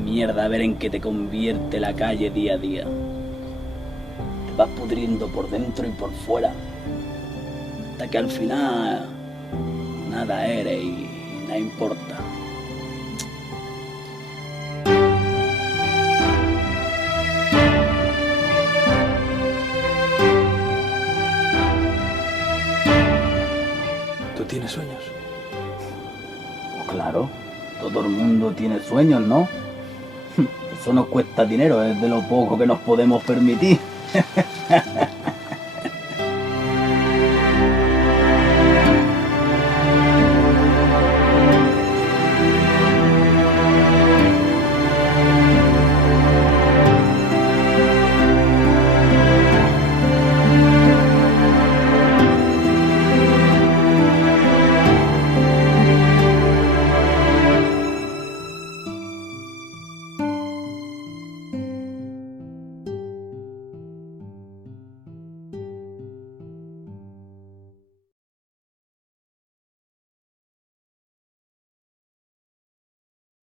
mierda a ver en qué te convierte la calle día a día. Te vas pudriendo por dentro y por fuera, hasta que al final nada eres y nada importa. ¿Tú tienes sueños? Pues claro, todo el mundo tiene sueños, ¿no? Eso nos cuesta dinero, es de lo poco que nos podemos permitir.